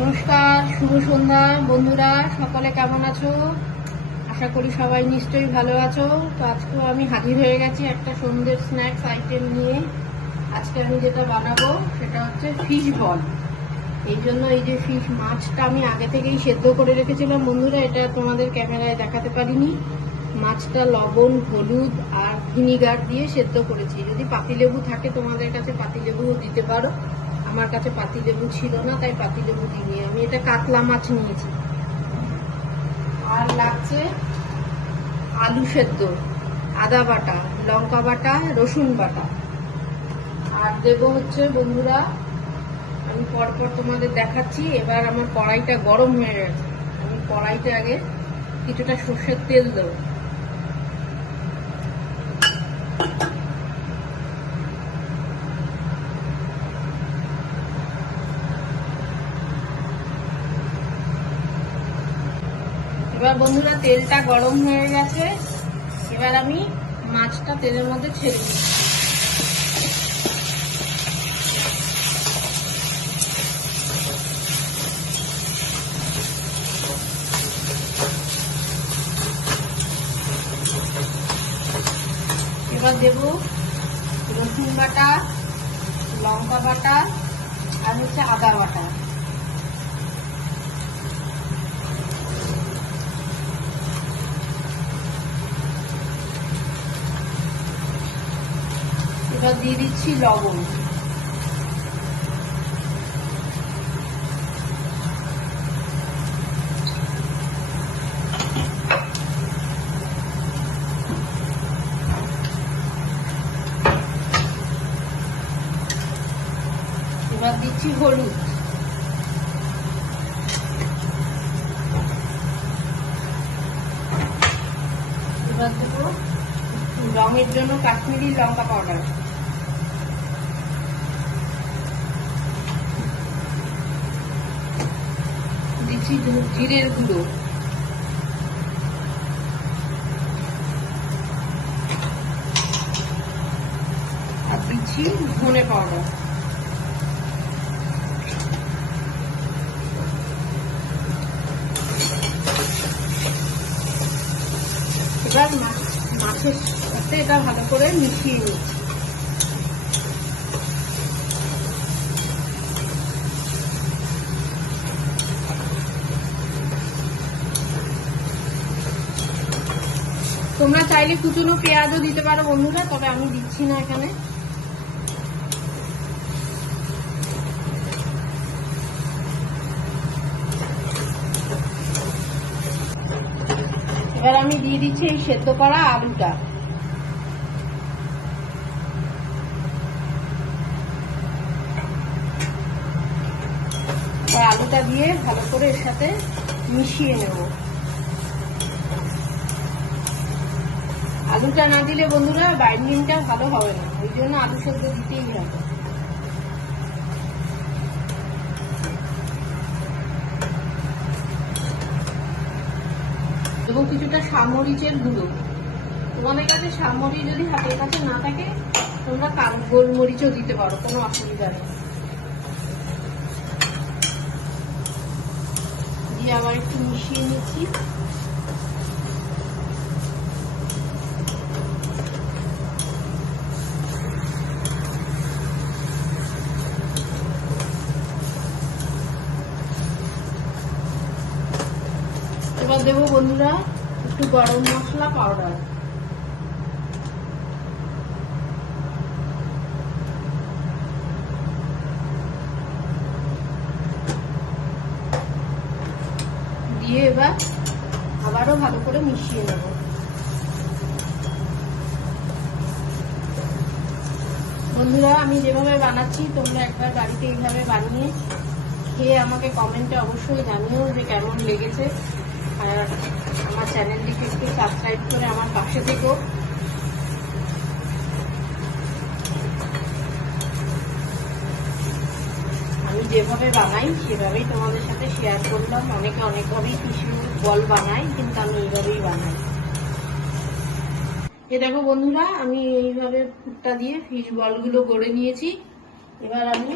নমস্কার, শুভ সন্ধ্যা বন্ধুরা, সকলে কেমন আছো? আশা করি সবাই নিশ্চয়ই ভালো আছো। তো আজকেও আমি হাজির হয়ে গেছি একটা সন্ধ্যের স্ন্যাক্স আইটেম নিয়ে। আজকে আমি যেটা বানাবো সেটা হচ্ছে ফিশ বল। এই জন্য এই যে ফিশ মাছটা আমি আগে থেকেই সেদ্ধ করে রেখেছিলাম বন্ধুরা, এটা তোমাদের ক্যামেরায় দেখাতে পারিনি। মাছটা লবণ, হলুদ আর ভিনিগার দিয়ে সেদ্ধ করেছি। যদি পাতিলেবু থাকে তোমাদের কাছে পাতিলেবুও দিতে পারো, আমার কাছে পাতিলেবু ছিল না তাই পাতিলেবু দিইনি। আমি এটা কাতলা মাছ নিয়েছি। আর লাগছে আলু সেদ্ধ, আদা বাটা, লঙ্কা বাটা, রসুন বাটা। আর দেবো হচ্ছে বন্ধুরা, আমি পরপর তোমাদের দেখাচ্ছি। এবার আমার কড়াইটা গরম হয়ে গেছে, আমি কড়াইতে আগে কিছুটা সর্ষের তেল দেবো। এবার বন্ধুরা তেলটা গরম হয়ে গেছে, এবার আমি মাছটা তেলের মধ্যে ছেড়ে দিই। এবার দেব রসুন বাটা, লঙ্কা বাটা আর হচ্ছে আদা বাটা। এবার দিয়ে দিচ্ছি লবণ। এবার দিচ্ছি হলুদ। এবার দেবো রঙের জন্য কাশ্মীরি লঙ্কা পাউডার। দিচ্ছি জিরের গুঁড়ো। আর দিচ্ছি ধনে পাউডার। এবার মাছের সাথে এটা ভালো করে মিশিয়ে নিচ্ছি। তোমরা চাইলে কুচনো পেঁয়াজও দিতে পারো বন্ধুরা, তবে আমি দিচ্ছি না এখানে। এবার আমি দিয়ে দিচ্ছি এই সেদ্ধ করা আলুটা। আলুটা দিয়ে ভালো করে এর সাথে মিশিয়ে নেব। আলুটা না দিলে বন্ধুরা বাইন্ডিংটা ভালো হবে না, ওই জন্য আলু সেদ্ধ দিতেই হবে। এবং কিছুটা সামরিচের গুঁড়ো। তোমাদের কাছে সামরিচ যদি হাতের কাছে না থাকে তোমরা গোলমরিচও দিতে পারো, কোনো অসুবিধা নেই। দিয়ে আবার একটু মিশিয়ে নিচ্ছি। এবার দেবো বন্ধুরা একটু গরম মশলা পাউডার। দিয়ে এবার আবারও ভালো করে মিশিয়ে নেব। বন্ধুরা আমি যেভাবে বানাচ্ছি তোমরা একবার বাড়িতে এইভাবে বানিয়ে খেয়ে আমাকে কমেন্টে অবশ্যই জানিও যে কেমন লেগেছে। আর আমার চ্যানেলটিকে একটু সাবস্ক্রাইব করে আমার পাশে থেকো। আমি যেভাবে বানাই সেভাবেই তোমাদের সাথে শেয়ার করলাম। অনেকে অনেকভাবেই ফিশ বল বানাই, কিন্তু আমি এইভাবেই বানাই। এ দেখো বন্ধুরা আমি এইভাবে ফুটটা দিয়ে ফিশ বলগুলো গড়ে নিয়েছি। এবার আমি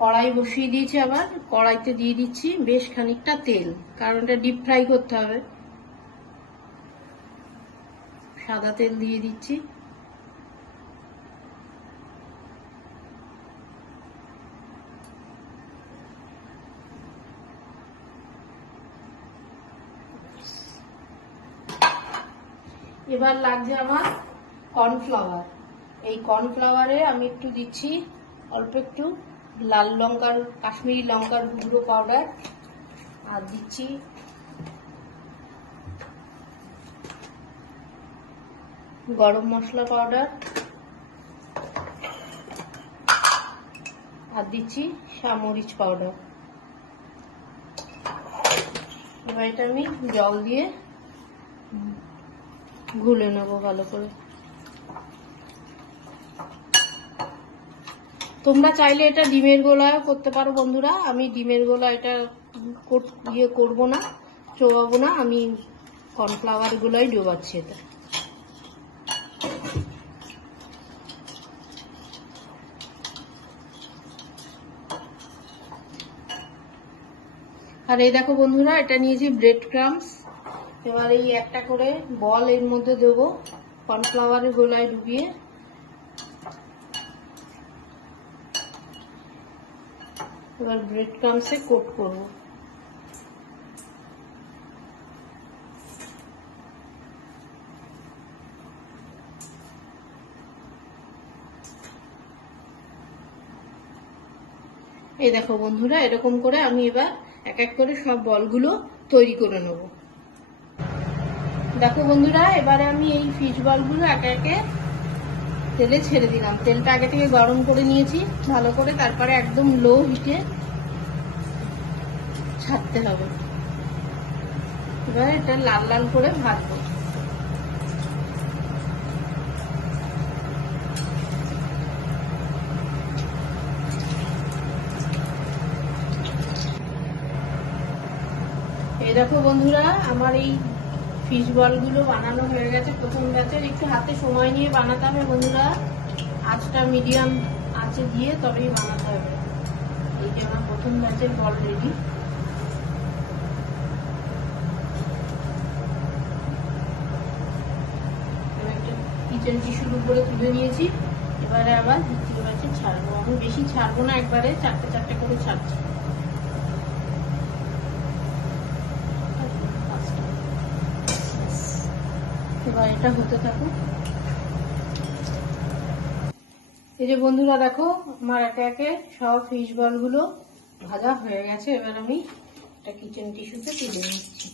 কড়াই বসিয়ে দিয়েছি, আবার কড়াইতে দিয়ে দিচ্ছি বেশ খানিকটা তেল, কারণ এটা ডিপ ফ্রাই করতে হবে। সাদা তেল দিয়ে দিচ্ছি। এবার লাগছে আমার কর্নফ্লাওয়ার। এই কর্নফ্লাওয়ারে আমি একটু দিচ্ছি অল্প একটু লাল লঙ্কার, কাশ্মীরি লঙ্কার গুঁড়ো পাউডার, আর দিচ্ছি গরম মশলা পাউডার, আর দিচ্ছি সামরিচ পাউডার। এবার এটা আমি জল দিয়ে গুলে নেবো ভালো করে। তোমরা চাইলে এটা ডিমের গোলায়ও করতে পারো বন্ধুরা। আমি ডিমের গোলা এটা করবো না, চোবাবো না, আমি কর্নফ্লাওয়ার গুলাই ডোবাচ্ছি এটা। আর এই দেখো বন্ধুরা, এটা নিয়েছি ব্রেড ক্রামস। এবার এই একটা করে বল এর মধ্যে দেবো কর্নফ্লাওয়ারের গোলায় ডুবিয়ে। এবার ব্রেড ক্রামসে কোট করবো। এই দেখো বন্ধুরা, এরকম করে আমি এবার এক এক করে সব বলগুলো তৈরি করে নেব। দেখো বন্ধুরা, এবারে আমি এই ফিশ বলগুলো একে একে তেলে ছেড়ে দিলাম। তেলটা আগে থেকে গরম করে নিয়েছি ভালো করে, তারপরে একদম লো হিটে ছাড়তে হবে। এবার এটা লাল লাল করে ভাজবো। এই দেখো বন্ধুরা, আমার এই ফিশ বলগুলো বানানো হয়ে গেছে। প্রথম ব্যাচের একটু হাতে সময় নিয়ে বানাতে হবে বন্ধুরা, আঁচটা মিডিয়াম আঁচে দিয়ে তবেই বানাতে হবে। এই যে আমার প্রথম ব্যাচের বল রেডি। একটা কিচেন টিস্যুর উপরে তুলে নিয়েছি। এবারে আবার দ্বিতীয় ব্যাচে ছাড়বো। আমি বেশি ছাড়বো না, একবারে চারটে চারটে করে ছাড়ছি। এবার এটা হতে থাকুক। এই যে বন্ধুরা দেখো, আমার একে একে সব ফিশ বলগুলো ভাজা হয়ে গেছে। এবার আমি একটা কিচেন টিস্যুতে তুলে নিচ্ছি।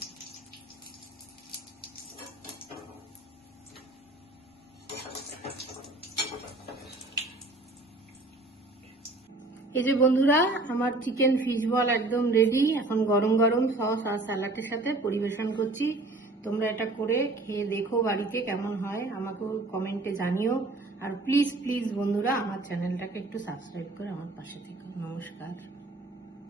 এই যে বন্ধুরা, আমার চিকেন ফিশ বল একদম রেডি। এখন গরম গরম সস আর স্যালাডের সাথে পরিবেশন করছি। তোমরা এটা করে খেয়ে দেখো বাড়িতে কেমন হয়, আমাকেও কমেন্টে জানিও। আর প্লিজ প্লিজ বন্ধুরা, আমার চ্যানেলটাকে একটু সাবস্ক্রাইব করে আমার পাশে থেকো। নমস্কার।